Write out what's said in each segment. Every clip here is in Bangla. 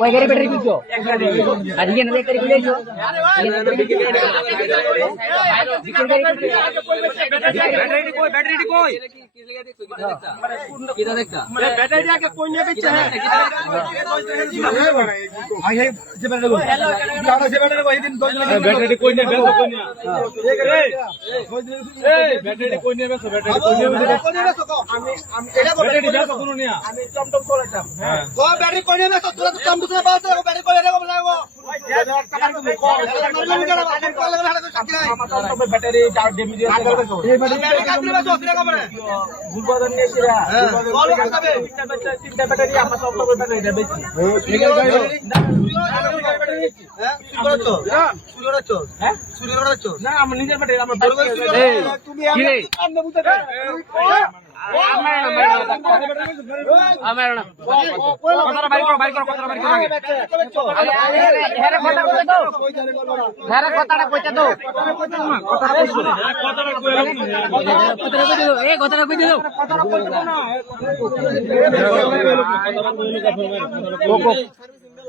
পয়গারি ব্যাটারি কুচো আজকে না দেখতে কুলেছো ব্যাটারি কই না ব্যাটারি কই কিটা কই নেবে চাই ব্যাটারি কই কই নিয়া ব্যাটারি কই কই নেবে আমি আমি এটা ব্যাটারি কোন নিয়া আমি টমটম চলাইতাম ও ব্যাটারি করে নিয়ে তো তোরা তো টমটম চলে বাস ব্যাটারি গুলবাদন নিয়ে এসে আমার নিজের ব্যাটারি আমার তুমি কথাটা বাইর করো বাইর কথাটা কইতে এ কথাটা কইতে দাও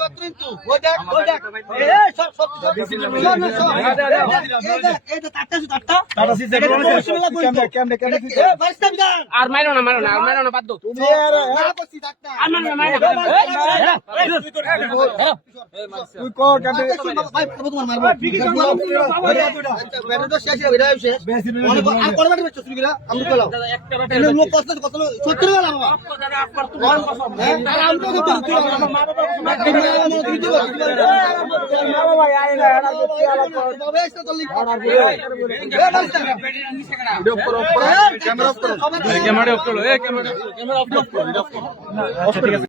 তো তো আর মারো না মারো না আর মারো না বাদ তুমি আর আর মারো না মারো তুই কর কাটে ভাই তোমার মারবো ব্যাটারি তো শেষ হয়ে গেছে আর কোন ব্যাটারি বেচছো তুমি আমি কলাও এনে লোক কষ্ট কত 70 গেল বাবা হ্যাঁ আর আমি তো দিতে দিতে বাবা আই না বাবা তো ক্যামেরা অফ করো। ক্যামেরা অফ করো। ক্যামেরা ক্যামেরা অফ করো।